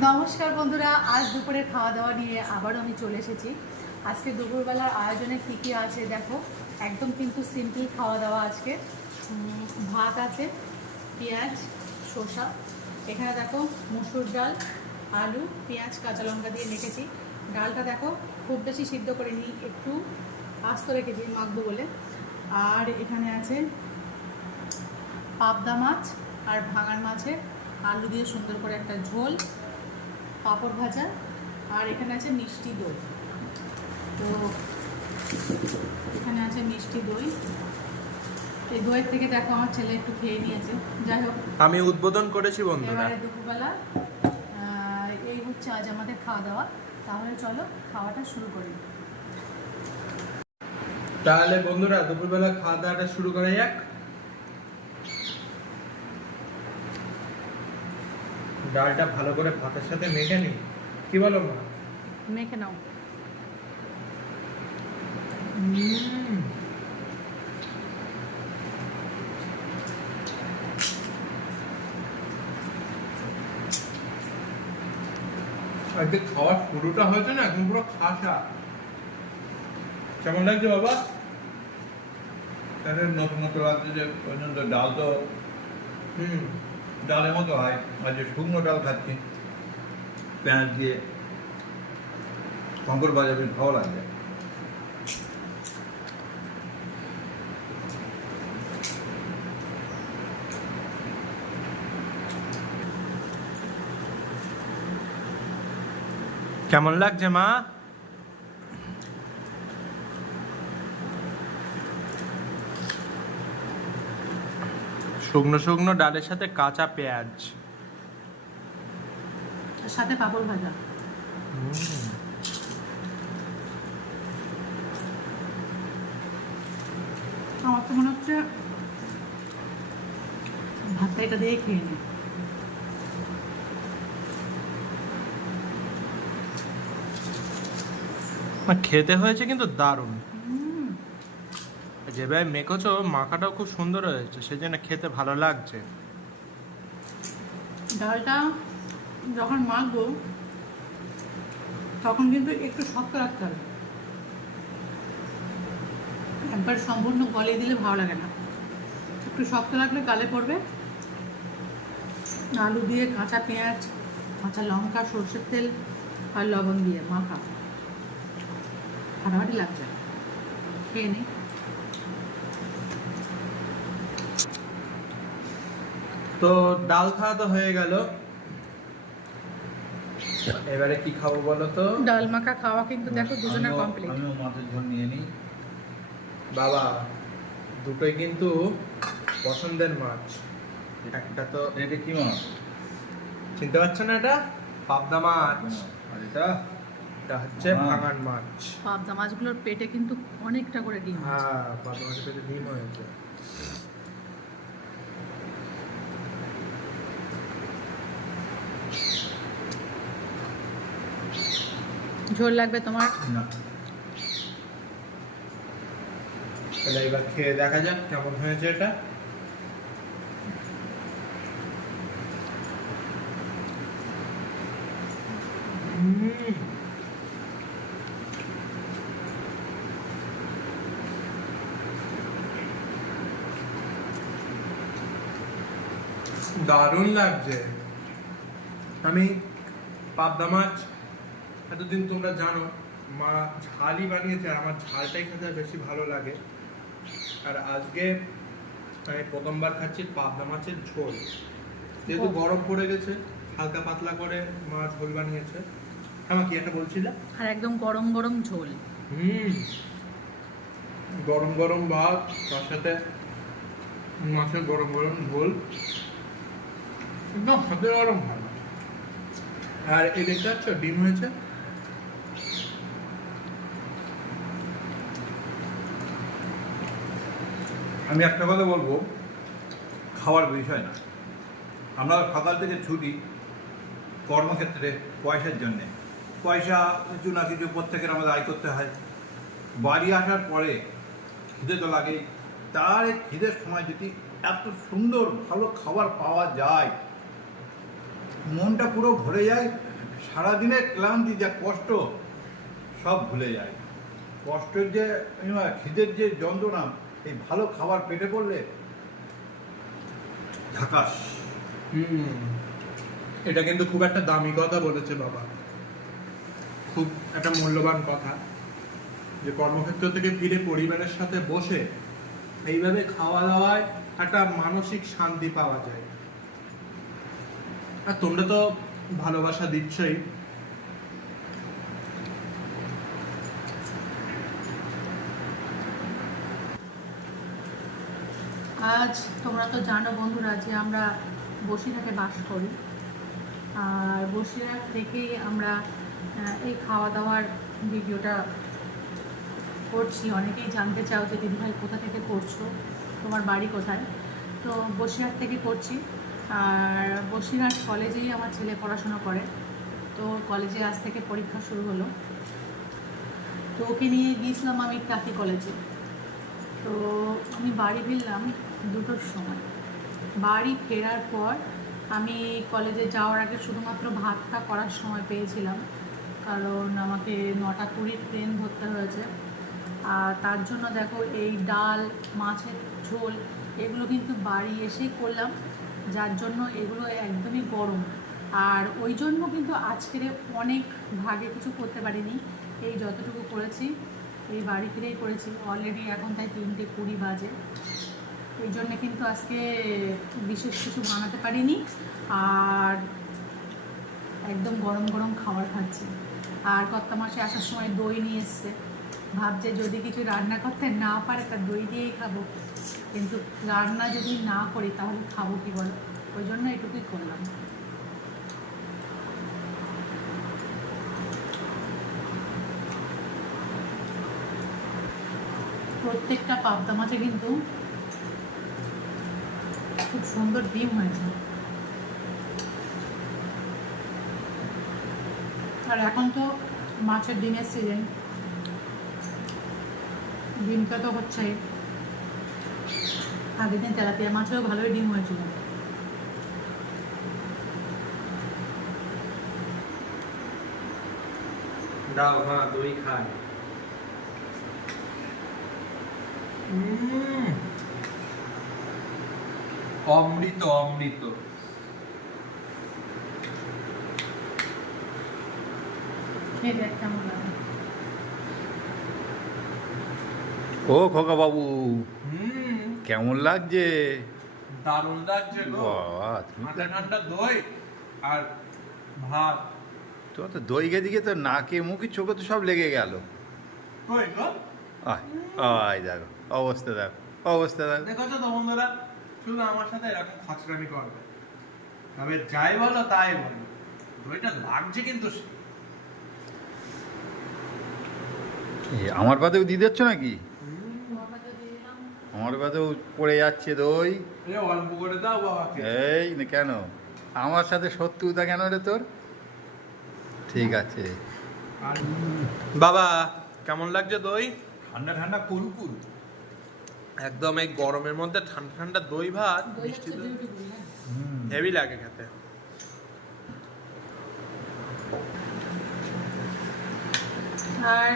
নমস্কার বন্ধুরা, আজ দুপুরের খাওয়া দাওয়া নিয়ে আবারও আমি চলে এসেছি। আজকে দুপুরবেলার আয়োজনে কী কী আছে দেখো, একদম কিন্তু সিম্পল খাওয়া দাওয়া আজকে ভাত আছে, পেঁয়াজ, শসা, এখানে দেখো মুসুর ডাল, আলু, পেঁয়াজ, কাঁচা লঙ্কা দিয়ে মেখেছি। ডালটা দেখো খুব বেশি সিদ্ধ করিনি, একটু আস্ত রেখেছি মাখবো বলে। আর এখানে আছে পাবদা মাছ আর ভাঙার মাছের আলু দিয়ে সুন্দর করে একটা ঝোল। পাঁপড় ভাজা আর এখানে আছে মিষ্টি দই। তো এখানে আছে মিষ্টি দই। এই দইয়ের থেকে দেখো আমার ছেলে একটু খেয়ে নিয়েছে। যাই হোক আমি উদ্বোধন করেছি বন্ধুরা। এবারে দুপুরবেলা আহ, এই হচ্ছে আজ আমাদের খাওয়া দাওয়া তাহলে চলো খাওয়াটা শুরু করি। তাহলে বন্ধুরা দুপুরবেলা খাওয়া দাওয়াটা শুরু করা যাক। ডালটা ভালো করে ভাতের সাথে মেখে নিই কি বলো মা? মেখে নাও। আজকে খাওয়ার শুরুটা হয়েছে না এখন পুরো খাসা। কেমন লাগছে বাবা? তাদের নতুন নতুন লাগছে যে পর্যন্ত ডাল তো হুম। ডালের মতো হয়। আর যে শুকনো ডাল খাচ্ছি, পেঁয়াজ দিয়ে শঙ্কর বাজার বেশ ভালো লাগছে কেমন লাগছে মা? শুকনো শুকনো ডালের সাথে কাঁচা পেঁয়াজ। সাথে পাঁপড় ভাজা। আমার তো মনে হচ্ছে ভাতটা এটা দিয়ে খেয়ে নি খেতে হয়েছে কিন্তু দারুণ। যেভাবে মেখেছো, মাখাটাও খুব সুন্দর হয়েছে সেই জন্য খেতে ভালো লাগছে। ডালটা যখন মাখবো, তখন কিন্তু একটু শক্ত রাখতে হবে। একবার সম্পূর্ণ গলিয়ে দিলে ভালো লাগে না। একটু শক্ত রাখলে গালে পড়বে। আলু দিয়ে কাঁচা পেঁয়াজ, কাঁচা লঙ্কা, সর্ষের তেল আর লবণ দিয়ে মাখা। ফাটাফাটি লাগছে। খেয়ে নিই তো ডাল খাওয়া তো হয়ে গেল। এবারে কি খাব বলো তো? ডাল মাখা খাওয়া কিন্তু দেখো দুজনের কমপ্লিট আমিও মাছের ঝোল নিয়ে নিই। বাবা দুটোই কিন্তু পছন্দের মাছ। একটা তো এটা কি মাছ? চিনতে পারছ না এটা? পাবদা মাছ। আর এটা? এটা হচ্ছে মাছ। ভাঙান মাছ। পাবদা মাছগুলোর পেটে কিন্তু অনেকটা করে ডিম হ্যাঁ পাবদা মাছের পেটে ডিম হয়েছে। ঝোল লাগবে তোমার? খেয়ে দেখা যাক কেমন হয়েছে এটা। দারুণ লাগছে। আমি পাবদা মাছ এতদিন তোমরা জানো মা ঝালই বানিয়েছে আর আমার ঝালটাই খেতে বেশি ভালো লাগে। আর আজকে আমি প্রথমবার খাচ্ছি পাবদা মাছের ঝোল। যেহেতু গরম পড়ে গেছে হালকা পাতলা করে মা ঝোল বানিয়েছে। আমার কি একটা বলছিলে? আর একদম গরম গরম ঝোল। হুম। গরম গরম ভাত তার সাথে মাছের গরম গরম ঝোল। একদম হাতে গরম ভালো আর এই দেখতে পাচ্ছ ডিম হয়েছে? আমি একটা কথা বলব, খাওয়ার বিষয় না। আমরা সকাল থেকে ছুটি কর্মক্ষেত্রে পয়সার জন্যে। পয়সা কিছু না কিছু প্রত্যেকের আমাদের আয় করতে হয়। বাড়ি আসার পরে খিদে তো লাগেই। তার খিদের সময় যদি এত সুন্দর ভালো খাবার পাওয়া যায়, মনটা পুরো ভরে যায় সারাদিনের ক্লান্তি, যা কষ্ট, সব ভুলে যায়। কষ্টের যে, খিদের যে যন্ত্রণা এই ভালো খাবার পেটে পড়লে হুম। এটা কিন্তু খুব একটা দামি কথা বলেছে বাবা। খুব একটা মূল্যবান কথা। যে কর্মক্ষেত্র থেকে ফিরে পরিবারের সাথে বসে এইভাবে খাওয়া দাওয়ায় একটা মানসিক শান্তি পাওয়া যায়। আর তোমরা তো ভালোবাসা দিচ্ছই। আজ তোমরা তো জানো বন্ধুরা যে আমরা বসিরহাটে বাস করি। আর বসিরহাট থেকেই আমরা এই খাওয়া দাওয়ার ভিডিওটা করছি। অনেকেই জানতে চাও যে দিদিভাই কোথা থেকে করছ? তোমার বাড়ি কোথায়? তো বসিরহাট থেকে করছি। আর বসিরহাট কলেজেই আমার ছেলে পড়াশোনা করে। তো কলেজে আজ থেকে পরীক্ষা শুরু হলো। তো ওকে নিয়ে গিয়েছিলাম আমি টাকি কলেজে। তো আমি বাড়ি ফিরলাম দুটোর সময়। বাড়ি ফেরার পর আমি কলেজে যাওয়ার আগে শুধুমাত্র ভাতটা করার সময় পেয়েছিলাম। কারণ আমাকে নটা কুড়ির ট্রেন ধরতে হয়েছে। আর তার জন্য দেখো এই ডাল, মাছের ঝোল এগুলো কিন্তু বাড়ি এসেই করলাম। যার জন্য এগুলো একদমই গরম। আর ওই জন্য কিন্তু আজকের অনেক ভাগে কিছু করতে পারিনি। এই যতটুকু করেছি। এই বাড়ি ফিরেই করেছি। অলরেডি এখন তাই তিনটে কুড়ি বাজে। এই জন্য কিন্তু আজকে বিশেষ কিছু বানাতে পারিনি। আর একদম গরম গরম খাবার খাচ্ছি। আর কর্তা মাসে আসার সময় দই নিয়ে এসছে। ভাবছে যদি কিছু রান্না করতে না পারে তা দই দিয়েই খাব। কিন্তু রান্না যদি না করি তাহলে খাব কি বলো ওই জন্য এটুকুই করলাম। প্রত্যেকটা পাবদা মাছে কিন্তু খুব সুন্দর ডিম হয়েছে। আর এখন তো মাছের ডিমের সিজন ডিমটা তো হচ্ছে আগের দিন তেলাপিয়া মাছেও ভালোই ডিম হয়েছিল। দাও মা দই খাই অমৃত অমৃত। ও খোকা বাবু হুম। কেমন লাগছে? দারুণ লাগছে ঠান্ডা ঠান্ডা দই আর ভাত। তোমার তো দই গে দিকে তো নাকে মুখে চোখে তো সব লেগে গেল। কই গো। আয় দেখো অবস্থা দেখো অবস্থা দেখো। দেখো তো বন্ধুরা শুধু আমার সাথে এরকম খচরামি করবে। তবে যাই বলো তাই বলো। দইটা লাগছে কিন্তু আমার পাতেও দিয়ে দিচ্ছ নাকি? আমার পাতেও পড়ে যাচ্ছে দই। এ অল্প করে দাও এই না কেন? আমার সাথে শত্রুতা কেন রে তোর? ঠিক আছে। বাবা কেমন লাগছে দই? ঠান্ডা ঠান্ডা কুলকুল। একদম এই গরমের মধ্যে ঠান্ডা ঠান্ডা দই ভাত মিষ্টি দই। হ্যাঁ। হেভি লাগে খেতে। আর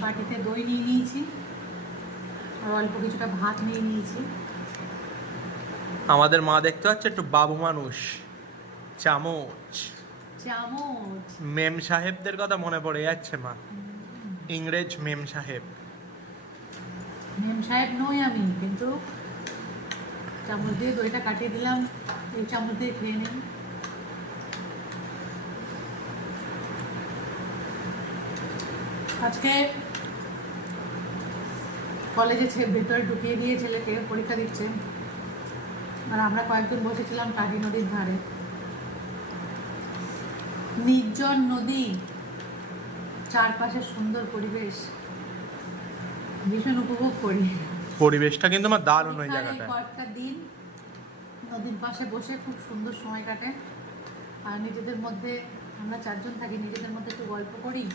বাটিতে দই নিয়ে নিয়েছি। আর অল্প কিছুটা ভাত নিয়ে নিয়েছি। আমাদের মা দেখতে পাচ্ছে একটু বাবু মানুষ। চামচ। চামচ। মেম সাহেবদের কথা মনে পড়ে যাচ্ছে মা। ইংরেজ মেম সাহেব। মেম সাহেব নই আমি, কিন্তু চামচ দিয়ে দইটা কাটিয়ে দিলাম। এই চামচ দিয়ে খেয়ে নিন। আজকে কলেজে ভেতরে ঢুকিয়ে দিয়ে ছেলেকে পরীক্ষা দিচ্ছে। আর আমরা কয়েকজন বসেছিলাম টাকি নদীর ধারে। নির্জন নদী, চারপাশে সুন্দর পরিবেশ। ভীষণ উপভোগ করি। পরিবেশটা কিন্তু আমার দারুণ ওই জায়গাটা কয়েকটা দিন নদীর পাশে বসে খুব সুন্দর সময় কাটে। আর নিজেদের মধ্যে আমরা চারজন থাকি নিজেদের মধ্যে একটু গল্প করি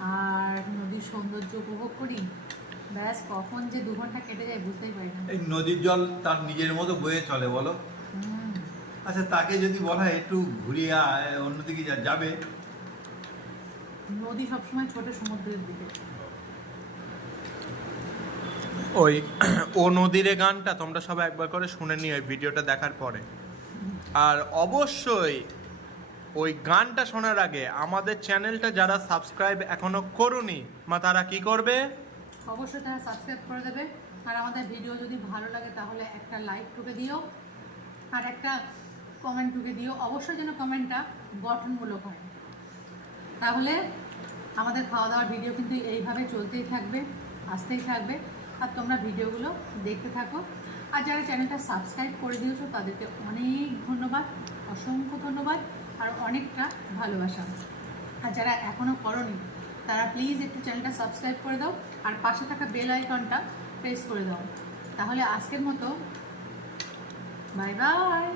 আর নদীর সৌন্দর্য উপভোগ করি। ব্যাস কখন যে দু ঘণ্টা কেটে যায় বুঝতেই পারি না। এই নদীর জল তার নিজের মতো বয়ে চলে বলো? হুম, আচ্ছা তাকে যদি বলা হয় একটু ঘুরিয়ে আয়, অন্যদিকে যা- যাবে? নদী সবসময় ছোট সমুদ্রের দিকে। ওই ও নদীরে গানটা তোমরা সবাই একবার করে শুনে নিও ওই ভিডিওটা দেখার পরে। আর অবশ্যই ওই গানটা শোনার আগে আমাদের চ্যানেলটা যারা সাবস্ক্রাইব এখনও করুনি, মা তারা কি করবে? অবশ্যই তারা সাবস্ক্রাইব করে দেবে। আর আমাদের ভিডিও যদি ভালো লাগে তাহলে একটা লাইক টুকে দিও, আর একটা কমেন্ট টুকে দিও। অবশ্যই যেন কমেন্টটা গঠনমূলক হয়। তাহলে আমাদের খাওয়া দাওয়ার ভিডিও কিন্তু এইভাবে চলতেই থাকবে, আসতেই থাকবে। আর তোমরা ভিডিওগুলো দেখতে থাকো। আর যারা চ্যানেলটা সাবস্ক্রাইব করে দিয়েছ, তাদেরকে অনেক ধন্যবাদ, অসংখ্য ধন্যবাদ, আর অনেকটা ভালোবাসা। আর যারা এখনও করনি, তারা প্লিজ একটু চ্যানেলটা সাবস্ক্রাইব করে দাও, আর পাশে থাকা বেল আইকনটা প্রেস করে দাও। তাহলে আজকের মতো বাই বাই